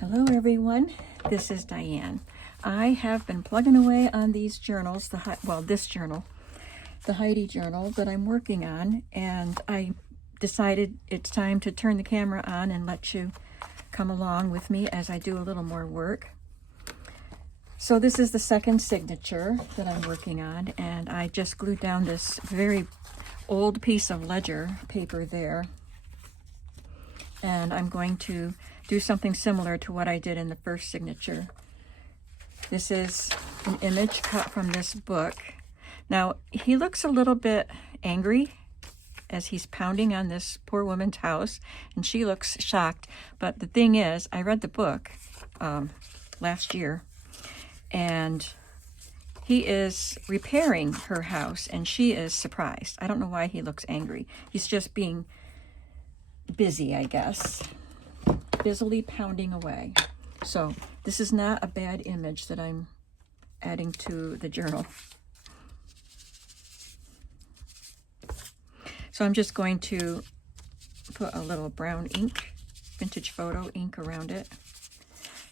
Hello everyone, this is Diane. I have been plugging away on these journals, this journal, the Heidi journal that I'm working on, and I decided it's time to turn the camera on and let you come along with me as I do a little more work. So this is the second signature that I'm working on, and I just glued down this very old piece of ledger paper there. And I'm going to do something similar to what I did in the first signature. This is an image cut from this book. Now, he looks a little bit angry as he's pounding on this poor woman's house, and she looks shocked. But the thing is, I read the book last year, and he is repairing her house, and she is surprised. I don't know why he looks angry. He's just being busy, I guess, busily pounding away. So this is not a bad image that I'm adding to the journal. So I'm just going to put a little brown ink, vintage photo ink around it.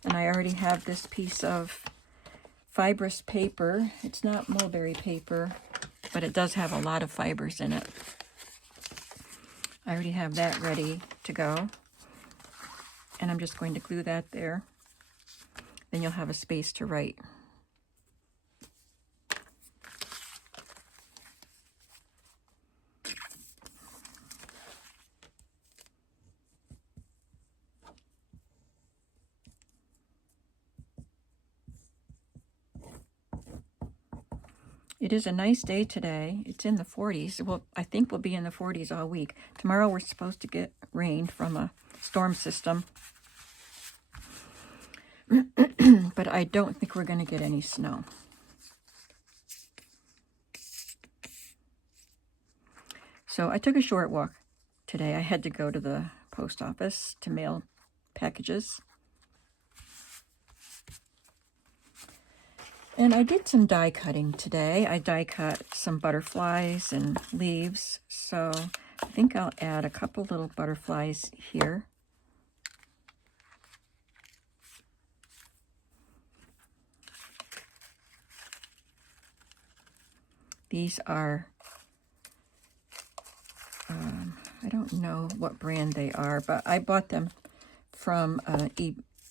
And I already have this piece of fibrous paper. It's not mulberry paper, but it does have a lot of fibers in it. I already have that ready to go. And I'm just going to glue that there. Then you'll have a space to write. It is a nice day today. It's in the 40s. Well, I think we'll be in the 40s all week. Tomorrow we're supposed to get rain from a storm system. But I don't think we're going to get any snow. So I took a short walk today. I had to go to the post office to mail packages. And I did some die cutting today. I die cut some butterflies and leaves. So I think I'll add a couple little butterflies here. These are, I don't know what brand they are, but I bought them from a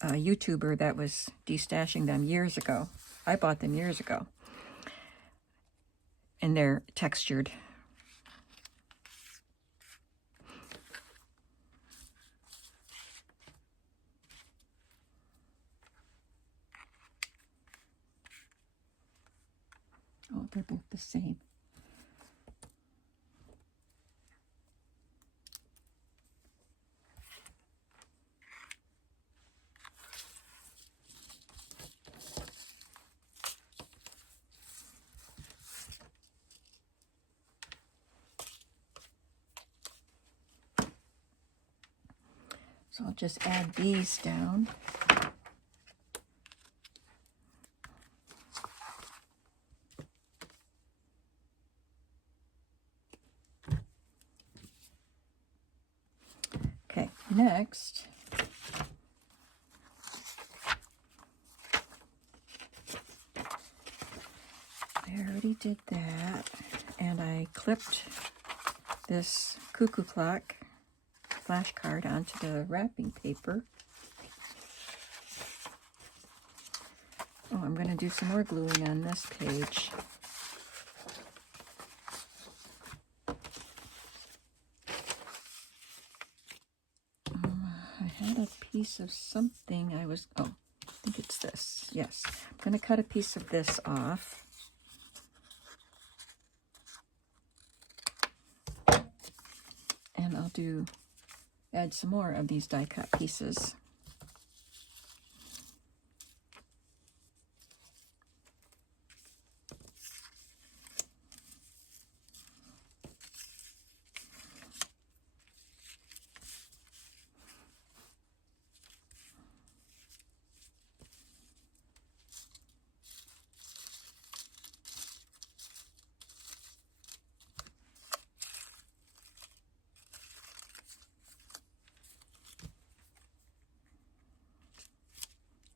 YouTuber that was destashing them years ago. I bought them years ago. And they're textured. Oh, they're both the same. So I'll just add these down. Okay, next, I already did that, and I clipped this cuckoo clock flashcard onto the wrapping paper. Oh, I'm going to do some more gluing on this page. I had a piece of something I think it's this. Yes, I'm going to cut a piece of this off. And I'll add some more of these die cut pieces.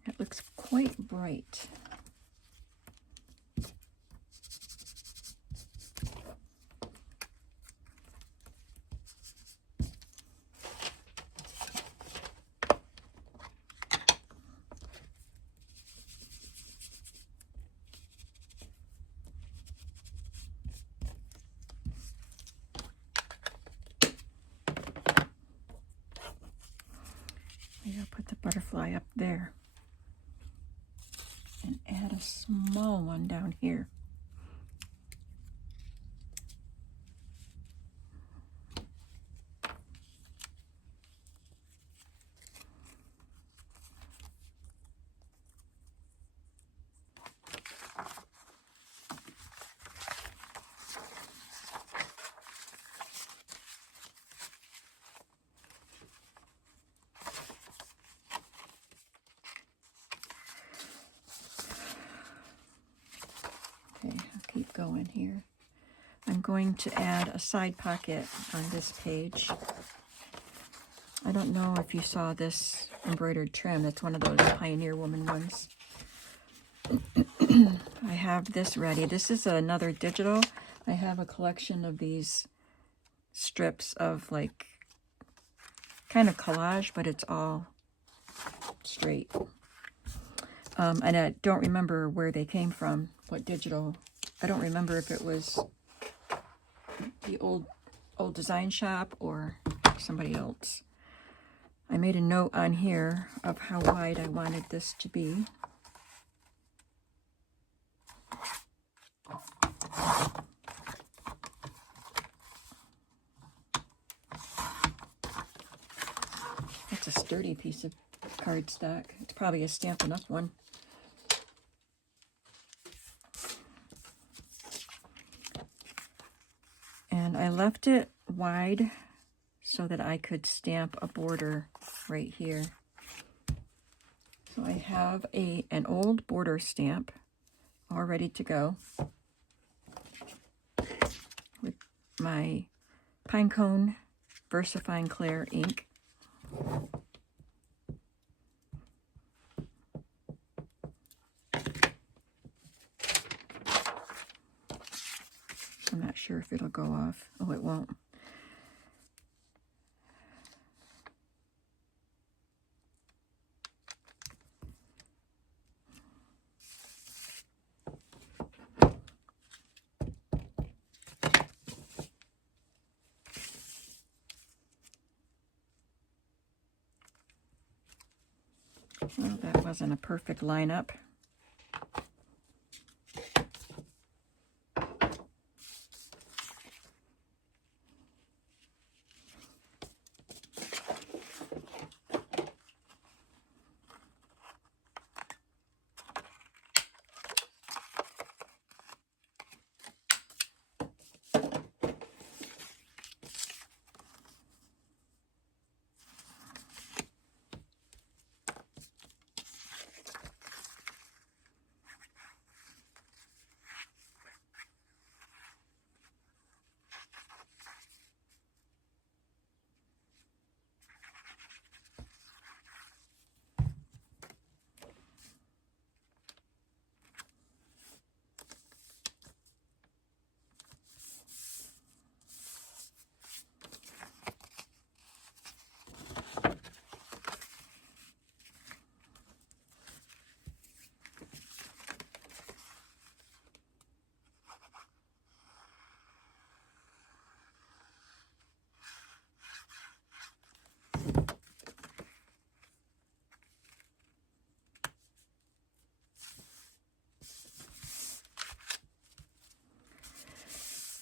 It looks quite bright. Maybe I'll put the butterfly up there and add a small one down here. Okay, I'll keep going here. I'm going to add a side pocket on this page. I don't know if you saw this embroidered trim. It's one of those Pioneer Woman ones. I have this ready. This is another digital. I have a collection of these strips of like kind of collage, but it's all straight. And I don't remember where they came from, what digital. I don't remember if it was the old design shop or somebody else. I made a note on here of how wide I wanted this to be. That's a sturdy piece of cardstock. It's probably a Stampin' Up! One. And I left it wide so that I could stamp a border right here. So I have an old border stamp all ready to go with my Pinecone VersaFine Clair ink. I'm not sure if it'll go off. Oh, it won't. Well, that wasn't a perfect lineup.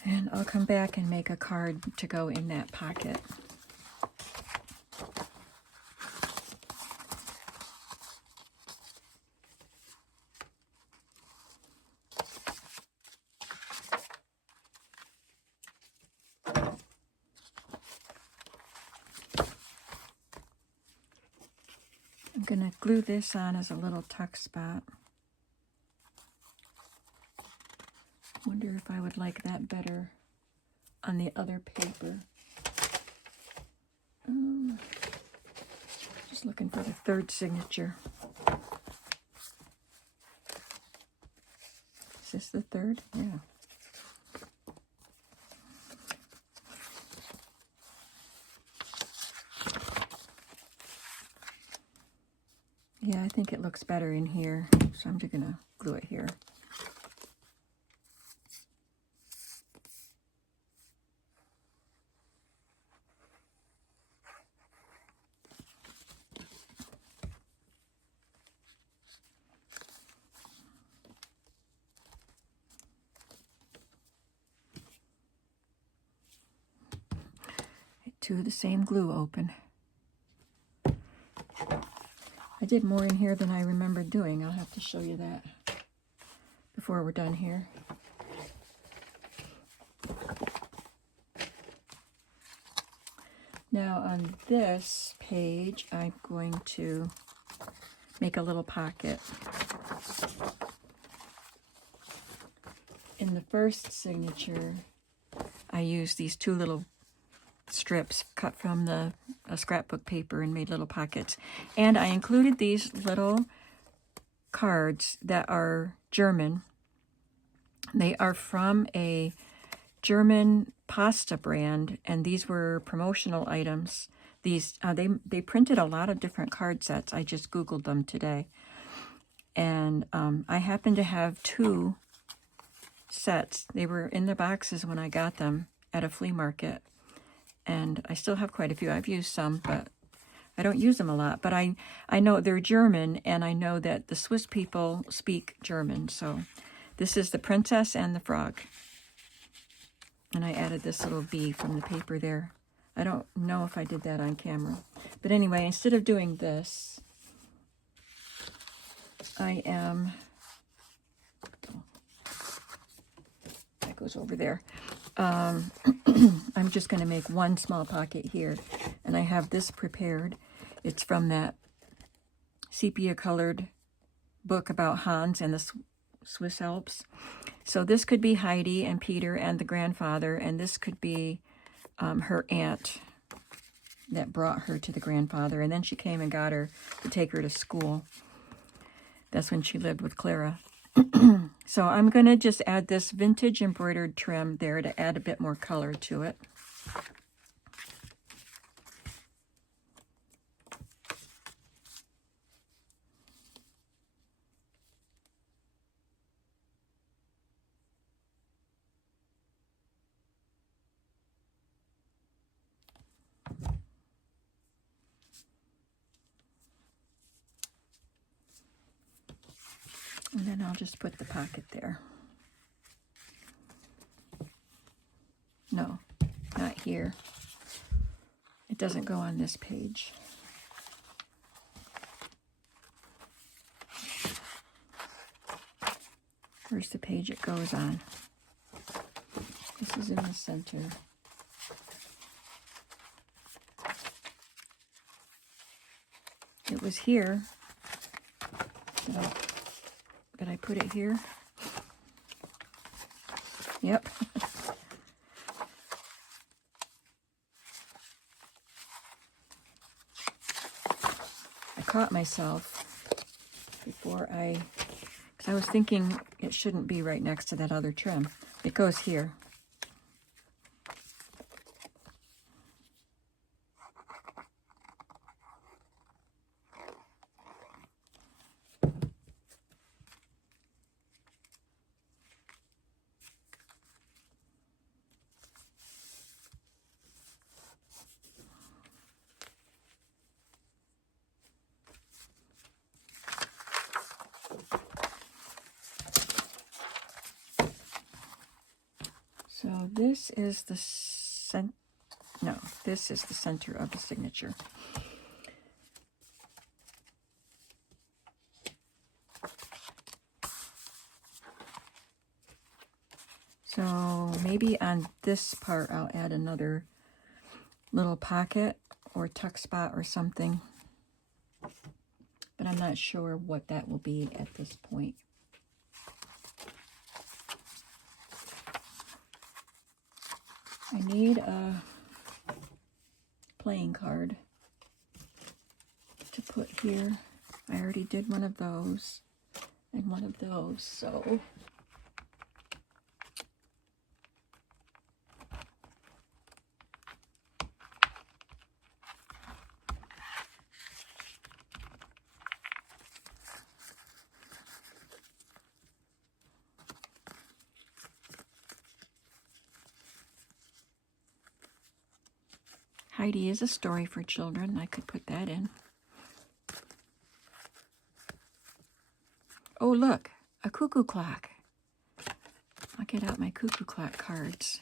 And I'll come back and make a card to go in that pocket. I'm going to glue this on as a little tuck spot. Wonder if I would like that better on the other paper. Just looking for the third signature. this the third? Yeah. Yeah, I think it looks better in here, so I'm just gonna glue it here. Two of the same glue open. I did more in here than I remember doing. I'll have to show you that before we're done here. Now on this page, I'm going to make a little pocket. In the first signature, I used these two little strips cut from the scrapbook paper and made little pockets. And I included these little cards that are German. They are from a German pasta brand, and these were promotional items. These they printed a lot of different card sets. I just Googled them today. And I happen to have two sets. They were in the boxes when I got them at a flea market. And I still have quite a few. I've used some, but I don't use them a lot. But I know they're German, and I know that the Swiss people speak German. So this is the princess and the frog. And I added this little bee from the paper there. I don't know if I did that on camera. But anyway, instead of doing this, I am... that goes over there. I'm just going to make one small pocket here, and I have this prepared. It's from that sepia colored book about Hans and the Swiss Alps. So this could be Heidi and Peter and the grandfather, and this could be her aunt that brought her to the grandfather, and then she came and got her to take her to school. That's when she lived with Clara. So I'm going to just add this vintage embroidered trim there to add a bit more color to it. And then I'll just put the pocket there. No, not here. It doesn't go on this page. Where's the page it goes on? This is in the center. It was here. Did I put it here? Yep. I caught myself before because I was thinking it shouldn't be right next to that other trim. It goes here. So this is the this is the center of the signature. So maybe on this part I'll add another little pocket or tuck spot or something. But I'm not sure what that will be at this point. I need a playing card to put here. I already did one of those and one of those, so Heidi is a story for children. I could put that in. Oh, look, a cuckoo clock. I'll get out my cuckoo clock cards.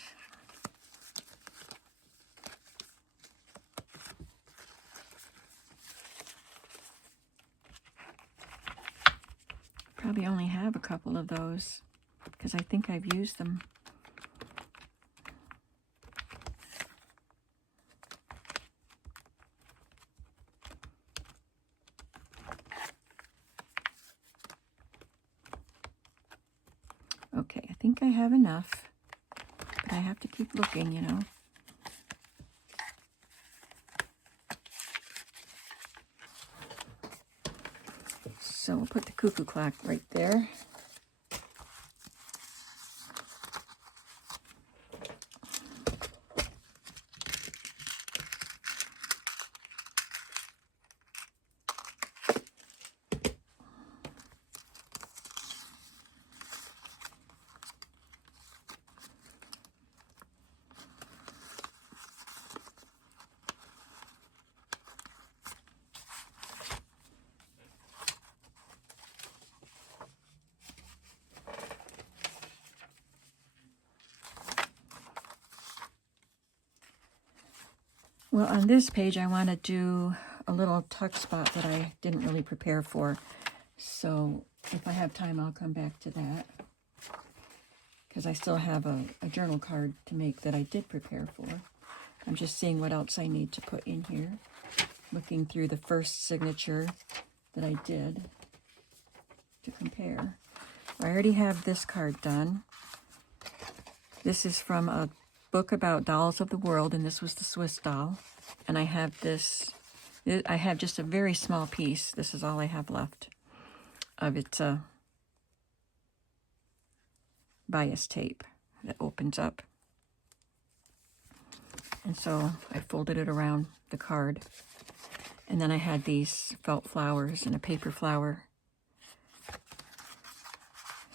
Probably only have a couple of those because I think I've used them. Okay, I think I have enough, but I have to keep looking, you know. So we'll put the cuckoo clock right there. Well, on this page, I want to do a little tuck spot that I didn't really prepare for. So if I have time, I'll come back to that. Because I still have a journal card to make that I did prepare for. I'm just seeing what else I need to put in here. Looking through the first signature that I did to compare. I already have this card done. This is from a book about dolls of the world, and this was the Swiss doll. And I have this, I have just a very small piece. This is all I have left of its bias tape that opens up. And so I folded it around the card. And then I had these felt flowers and a paper flower.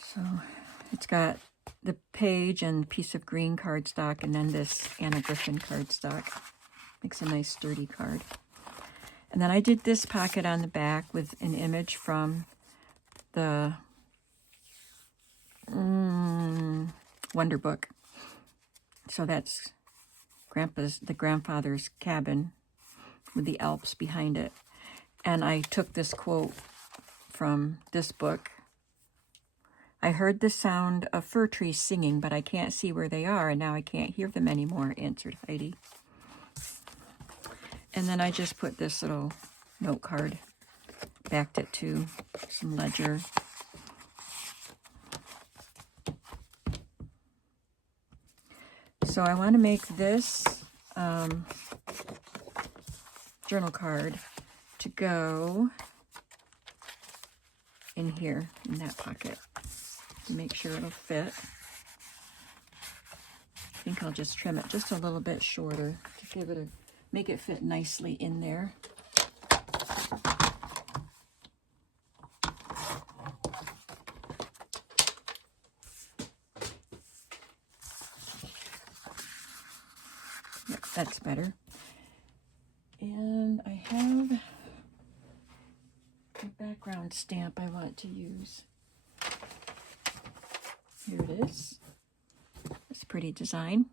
So it's got the page and piece of green cardstock, and then this Anna Griffin cardstock. Makes a nice sturdy card. And then I did this pocket on the back with an image from the Wonder Book. So that's the grandfather's cabin with the Alps behind it. And I took this quote from this book. I heard the sound of fir trees singing, but I can't see where they are, and now I can't hear them anymore, answered Heidi. And then I just put this little note card, backed it to some ledger. So I want to make this journal card to go in here, in that pocket, to make sure it'll fit. I think I'll just trim it just a little bit shorter to give it make it fit nicely in there. Yep, that's better. And I have a background stamp I want to use. Here it is. It's a pretty design.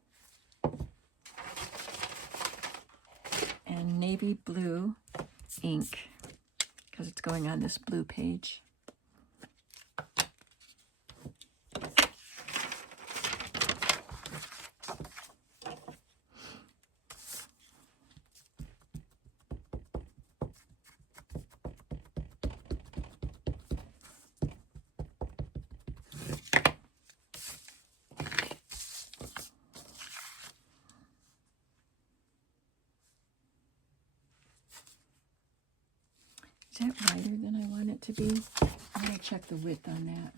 And navy blue ink, because it's going on this blue page. Is that wider than I want it to be? I'm going to check the width on that.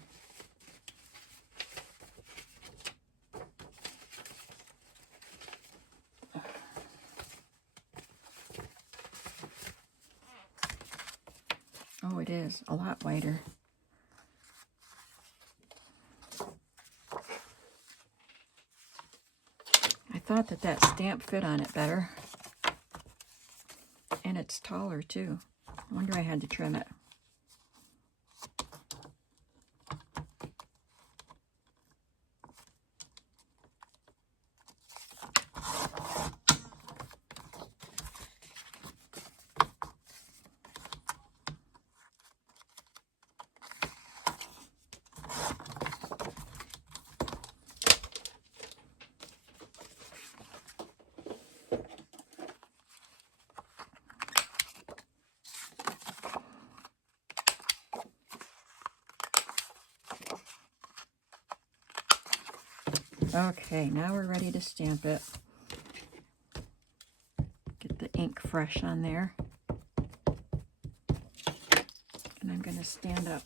Oh, it is a lot wider. I thought that stamp fit on it better. it's taller too. I wonder I had to trim it. Okay, now we're ready to stamp it. Get the ink fresh on there. And I'm going to stand up.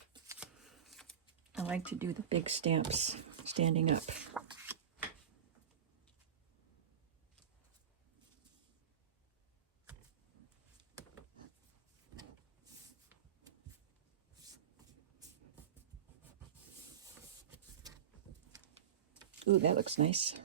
I like to do the big stamps standing up. Ooh, that looks nice.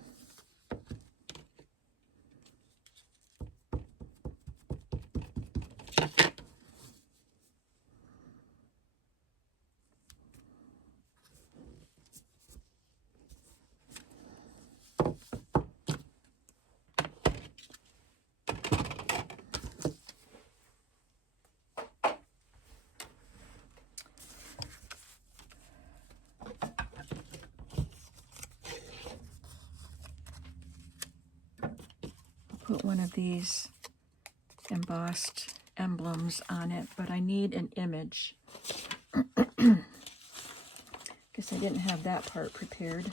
Put one of these embossed emblems on it, but I need an image because I didn't have that part prepared.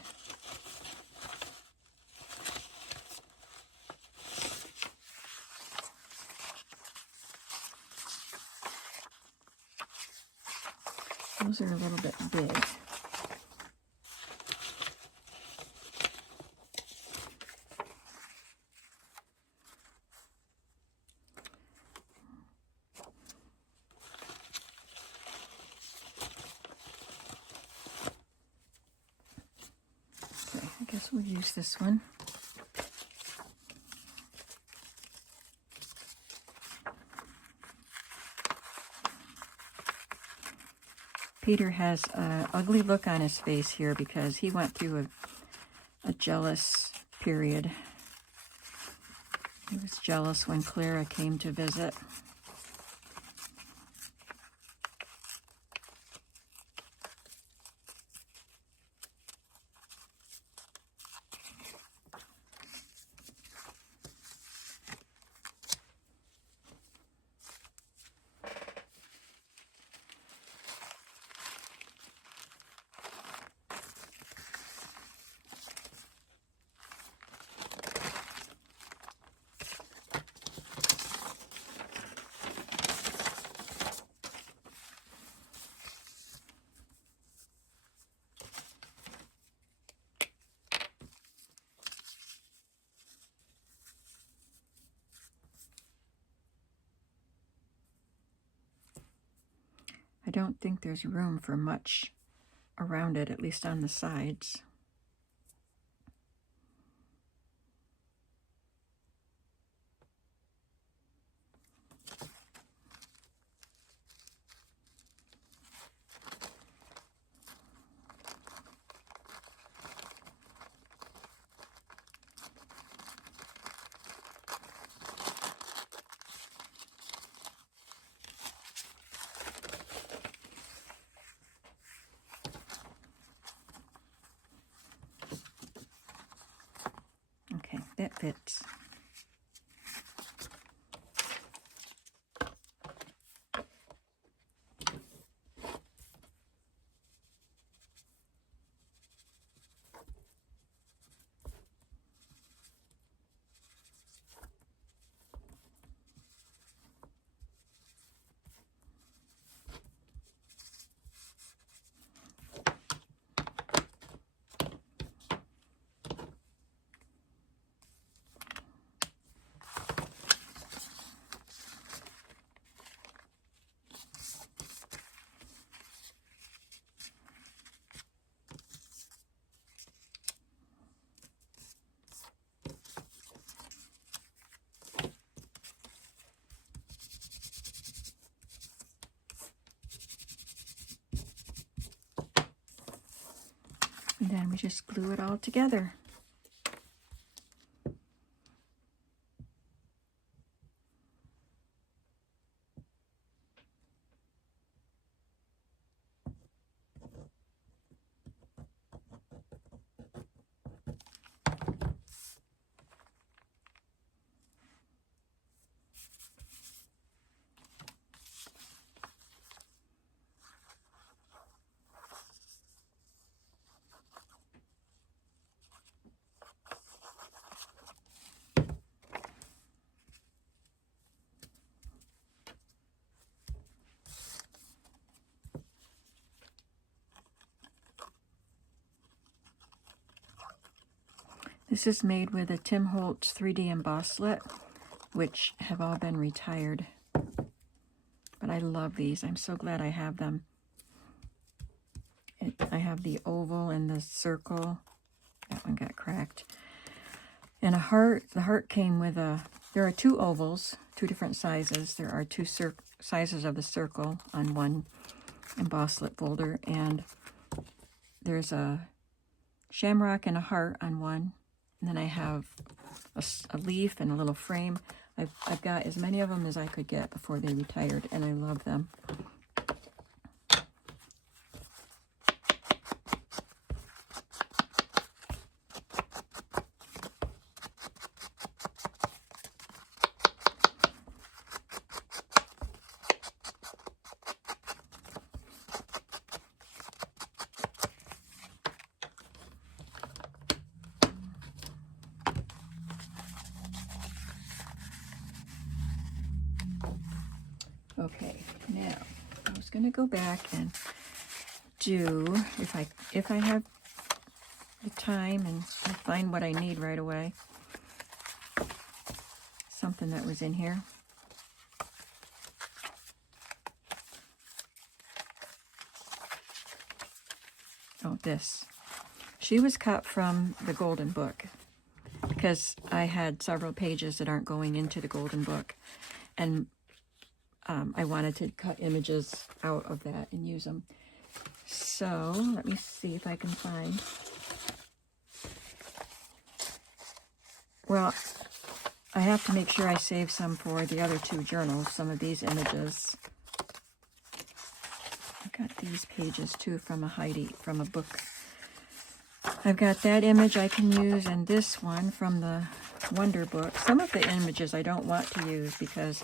Those are a little bit big. I guess we'll use this one. Peter has an ugly look on his face here because he went through a jealous period. He was jealous when Clara came to visit. I don't think there's room for much around it, at least on the sides. Okay, that fits. And then we just glue it all together. This is made with a Tim Holtz 3D embosslet, which have all been retired. But I love these. I'm so glad I have them. I have the oval and the circle. That one got cracked. And a heart. The heart came with a... There are two ovals, two different sizes. There are two sizes of the circle on one embosslet folder. And there's a shamrock and a heart on one. And then I have a leaf and a little frame. I've got as many of them as I could get before they retired, and I love them. Okay, now I was going to go back and do, if I have the time and I find what I need right away, something that was in here. Oh, this. She was cut from the Golden Book because I had several pages that aren't going into the Golden Book, and I wanted to cut images out of that and use them. So let me see if I can find. Well, I have to make sure I save some for the other two journals, some of these images. I got these pages too from a Heidi, from a book. I've got that image I can use, and this one from the Wonder Book. Some of the images I don't want to use because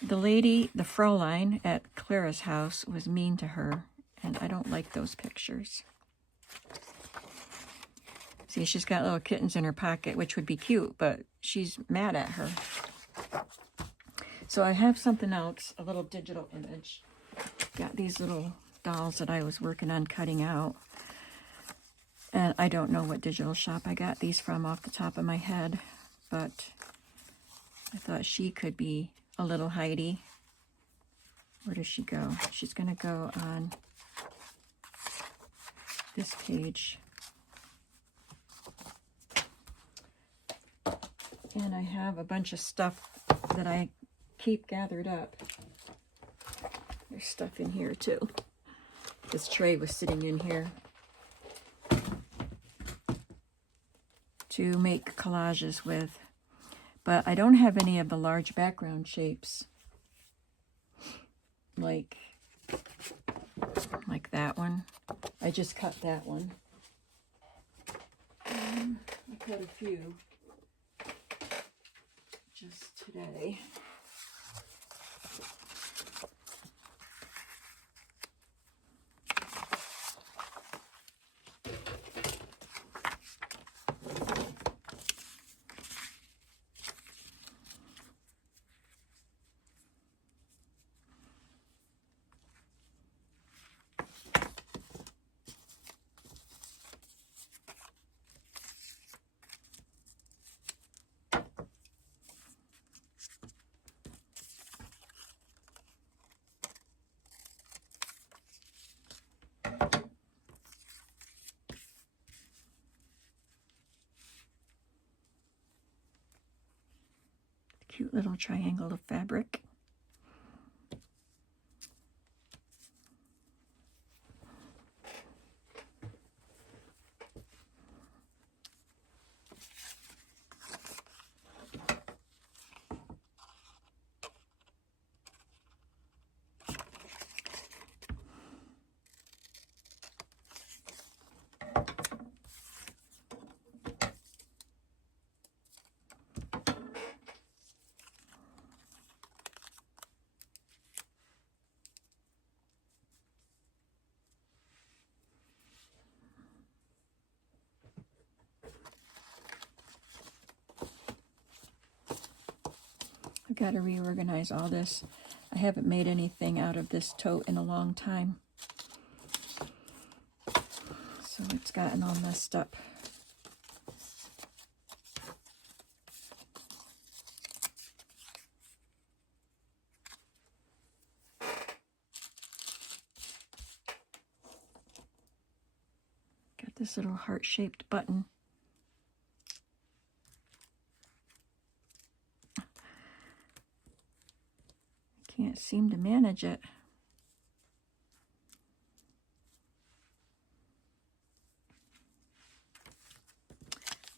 the lady, the Fraulein at Clara's house, was mean to her, and I don't like those pictures. See, she's got little kittens in her pocket, which would be cute, but she's mad at her. So I have something else, a little digital image. Got these little dolls that I was working on cutting out. And I don't know what digital shop I got these from off the top of my head, but I thought she could be a little Heidi. Where does she go? She's going to go on this page. And I have a bunch of stuff that I keep gathered up. There's stuff in here too. This tray was sitting in here to make collages with. But I don't have any of the large background shapes. Like that one. I just cut that one. I cut a few just today. Cute little triangle of fabric. got to reorganize all this. I haven't made anything out of this tote in a long time. So it's gotten all messed up. Got this little heart-shaped button. Can't seem to manage it.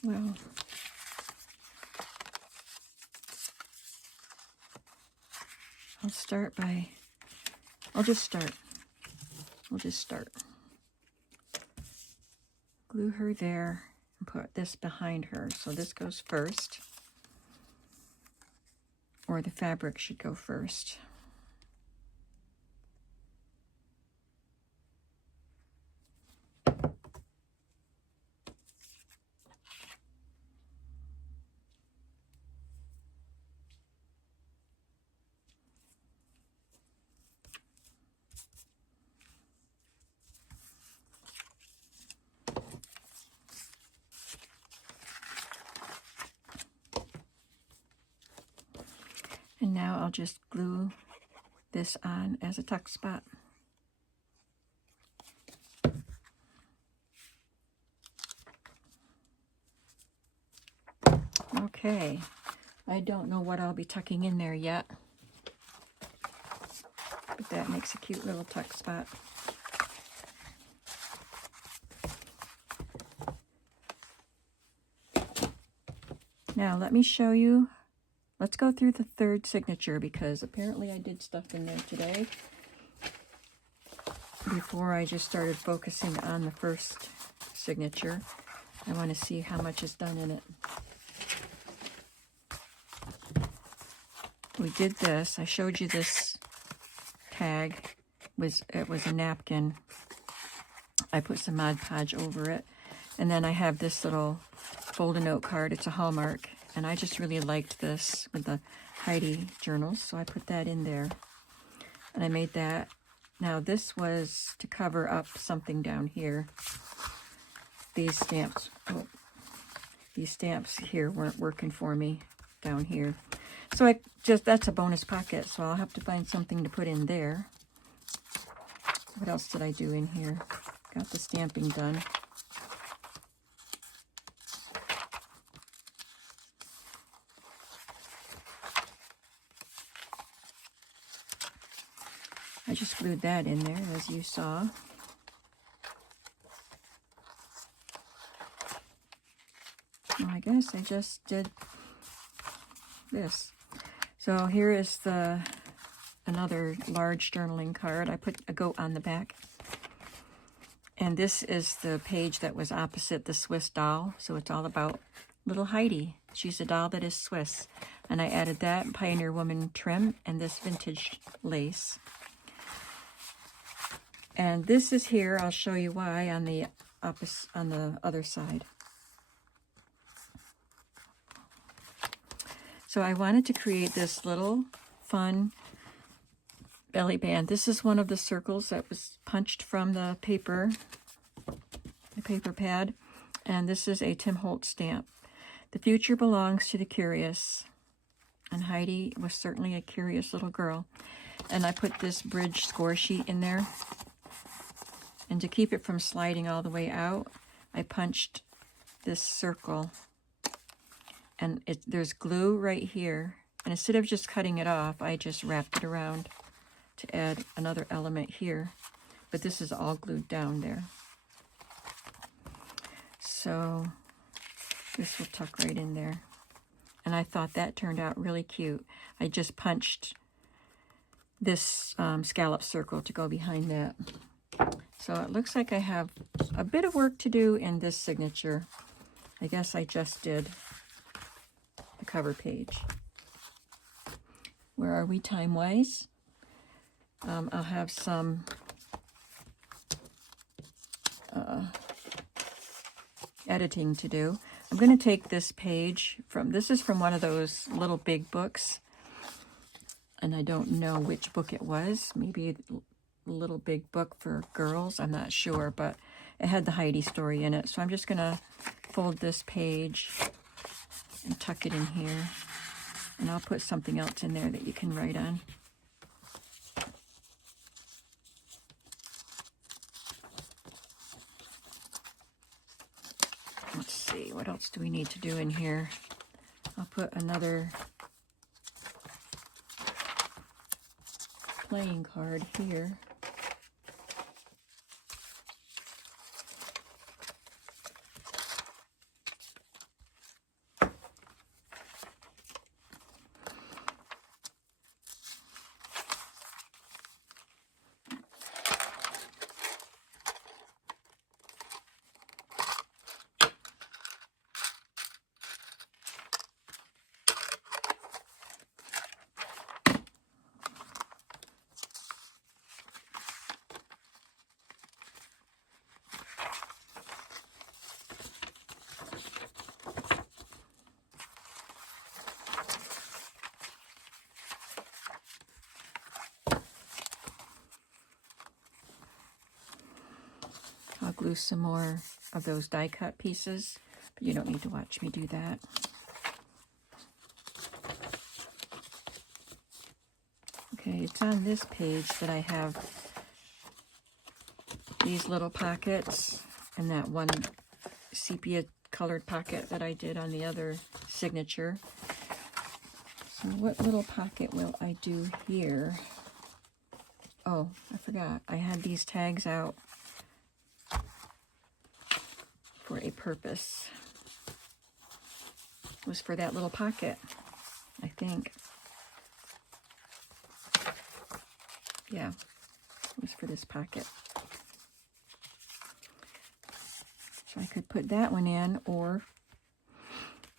Well, I'll just start. We'll just start. Glue her there and put this behind her. So this goes first, or the fabric should go first. And now I'll just glue this on as a tuck spot. Okay, I don't know what I'll be tucking in there yet, but that makes a cute little tuck spot. Now let me show you. Let's go through the third signature, because apparently I did stuff in there today before I just started focusing on the first signature. I want to see how much is done in it. We did this. I showed you this tag. It was a napkin. I put some Mod Podge over it. And then I have this little fold-a note card. It's a Hallmark. And I just really liked this with the Heidi journals, so I put that in there. And I made that. Now this was to cover up something down here. These stamps here weren't working for me down here. So that's a bonus pocket, so I'll have to find something to put in there. What else did I do in here? Got the stamping done. I just glued that in there, as you saw. Well, I guess I just did this. So here is another large journaling card. I put a goat on the back. And this is the page that was opposite the Swiss doll. So it's all about little Heidi. She's a doll that is Swiss. And I added that Pioneer Woman trim and this vintage lace. And this is here. I'll show you why on the other side. So I wanted to create this little fun belly band. This is one of the circles that was punched from the paper pad. And this is a Tim Holtz stamp. The future belongs to the curious. And Heidi was certainly a curious little girl. And I put this bridge score sheet in there. And to keep it from sliding all the way out, I punched this circle. And there's glue right here. And instead of just cutting it off, I just wrapped it around to add another element here. But this is all glued down there. So this will tuck right in there. And I thought that turned out really cute. I just punched this scallop circle to go behind that. So it looks like I have a bit of work to do in this signature. I guess I just did the cover page. Where are we time-wise? I'll have some editing to do. I'm going to take this page this is from one of those little big books. and I don't know which book it was. Maybe a little big book for girls, I'm not sure, but it had the Heidi story in it. So I'm just gonna fold this page and tuck it in here, and I'll put something else in there that you can write on. Let's see, what else do we need to do in here? I'll put another playing card here. I'll glue some more of those die cut pieces, but you don't need to watch me do that. Okay, it's on this page that I have these little pockets and that one sepia colored pocket that I did on the other signature. So what little pocket will I do here? Oh, I forgot. I had these tags out for a purpose. It was for that little pocket, I think. Yeah, it was for this pocket. So I could put that one in, or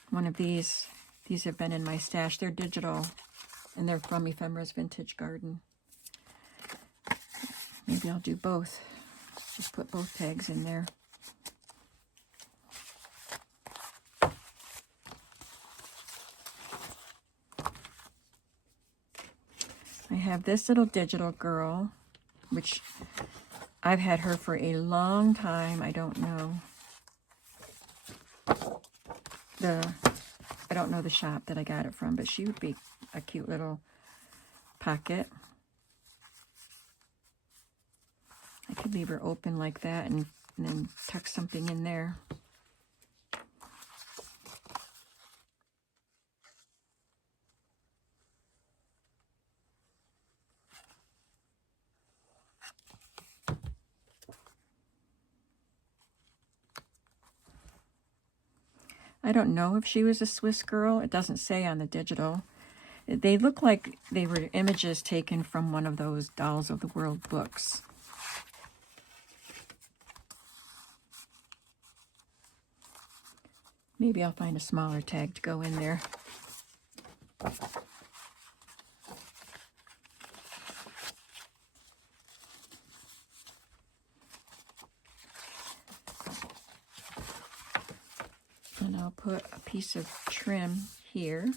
one of these. These have been in my stash. They're digital, and they're from Ephemera's Vintage Garden. Maybe I'll do both. Just put both tags in there. I have this little digital girl, which I've had her for a long time. I don't know the shop that I got it from, but she would be a cute little pocket. I could leave her open like that and then tuck something in there. I don't know if she was a Swiss girl. It doesn't say on the digital. They look like they were images taken from one of those Dolls of the World books. Maybe I'll find a smaller tag to go in there. And I'll put a piece of trim here.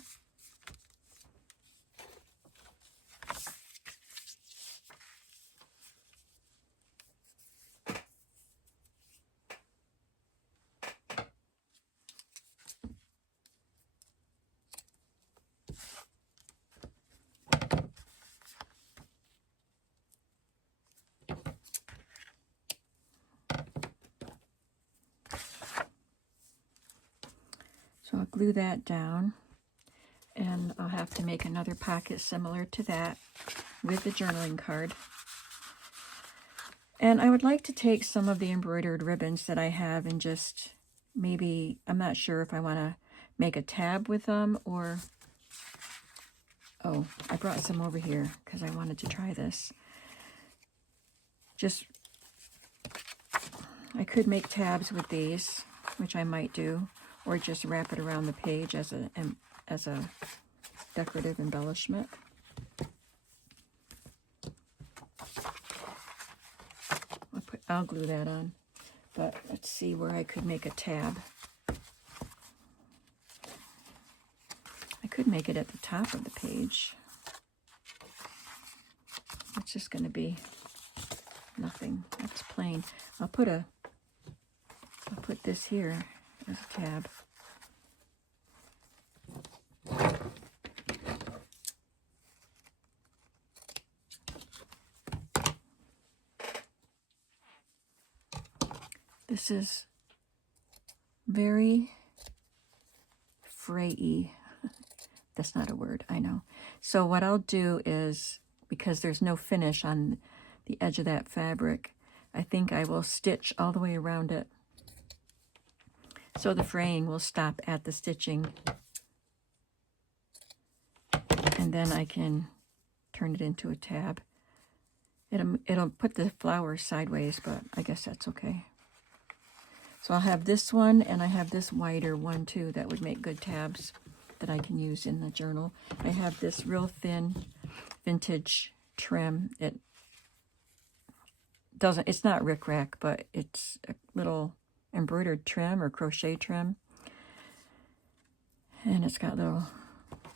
So I'll glue that down, and I'll have to make another pocket similar to that with the journaling card. And I would like to take some of the embroidered ribbons that I have and just maybe, I'm not sure if I want to make a tab with them or, oh, I brought some over here because I wanted to try this. I could make tabs with these, which I might do, or just wrap it around the page as a decorative embellishment. I'll glue that on, but let's see where I could make a tab. I could make it at the top of the page. just going to be nothing. That's plain. I'll put this here as a tab. This is very fray-y. That's not a word, I know. So what I'll do is, because there's no finish on the edge of that fabric, I think I will stitch all the way around it. So the fraying will stop at the stitching. And then I can turn it into a tab. It'll put the flower sideways, but I guess that's okay. So I'll have this one, and I have this wider one too that would make good tabs that I can use in the journal. I have this real thin vintage trim. It's not rickrack, but it's a little embroidered trim or crochet trim. And it's got little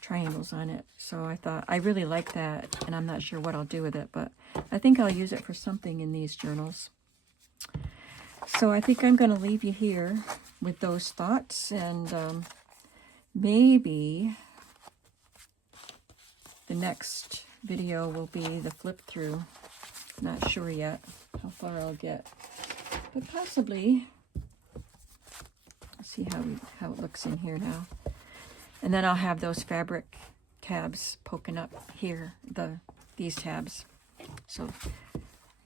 triangles on it. So I thought, I really like that, and I'm not sure what I'll do with it, but I think I'll use it for something in these journals. So I think I'm going to leave you here with those thoughts, and maybe the next video will be the flip through. Not sure yet how far I'll get, but possibly. Let's see how it looks in here now. And then I'll have those fabric tabs poking up here, these tabs. So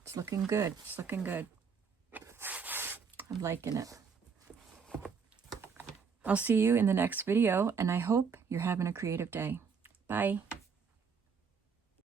it's looking good. It's looking good. I'm liking it. I'll see you in the next video, and I hope you're having a creative day. Bye.